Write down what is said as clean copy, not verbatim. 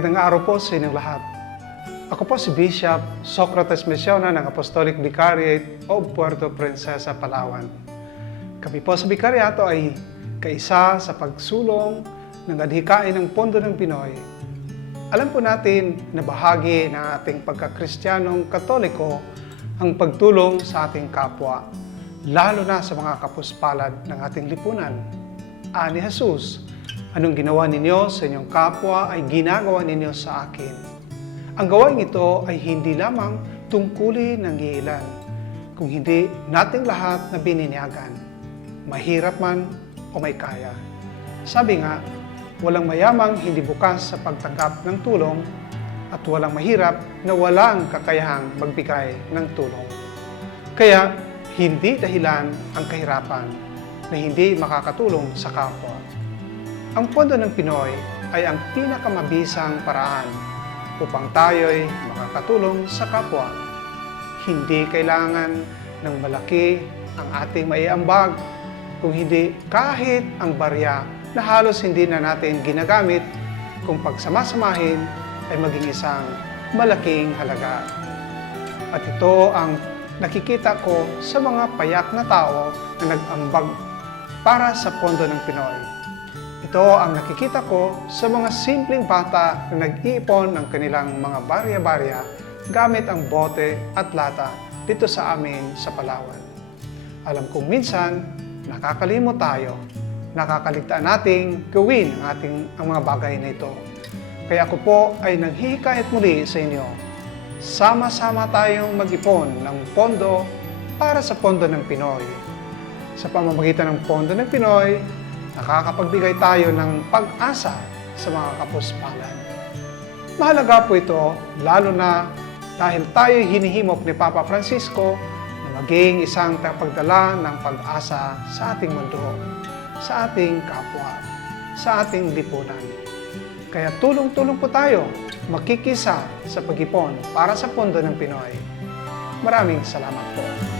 Magandang araw po sa inyong lahat. Ako po si Bishop Socrates Mesiona ng Apostolic Vicariate of Puerto Princesa, Palawan. Kami po sa Vicariato ay kaisa sa pagsulong ng adhikain ng Pondo ng Pinoy. Alam po natin na bahagi ng ating pagkakristyanong Katoliko ang pagtulong sa ating kapwa, lalo na sa mga kapuspalad ng ating lipunan. Ani Jesus, anong ginawa ninyo sa inyong kapwa ay ginagawa ninyo sa akin. Ang gawain ito ay hindi lamang tungkulin ng iilan, kung hindi nating lahat na bininyagan, mahirap man o may kaya. Sabi nga, walang mayamang hindi bukas sa pagtanggap ng tulong at walang mahirap na walang kakayahang magbigay ng tulong. Kaya, hindi dahilan ang kahirapan na hindi makakatulong sa kapwa. Ang Pondo ng Pinoy ay ang pinakamabisang paraan upang tayo'y makakatulong sa kapwa. Hindi kailangan ng malaki ang ating maiambag, kung hindi kahit ang barya na halos hindi na natin ginagamit, kung pagsamasamahin ay maging isang malaking halaga. At ito ang nakikita ko sa mga payak na tao na nag-ambag para sa Pondo ng Pinoy. Ito ang nakikita ko sa mga simpleng bata na nag-iipon ng kanilang mga barya-barya gamit ang bote at lata dito sa amin sa Palawan. Alam kong minsan, nakakalimot tayo, nakakaligtaan nating gawin ang mga bagay na ito. Kaya ako po ay naghihikayat muli sa inyo. Sama-sama tayong mag-ipon ng pondo para sa Pondo ng Pinoy. Sa pamamagitan ng Pondo ng Pinoy, nakakapagbigay tayo ng pag-asa sa mga kapuspalan. Mahalaga po ito, lalo na dahil tayo hinihimok ni Papa Francisco na maging isang tagapagdala ng pag-asa sa ating mundo, sa ating kapwa, sa ating lipunan. Kaya tulong-tulong po tayo makikisa sa pag-ipon para sa Pondo ng Pinoy. Maraming salamat po.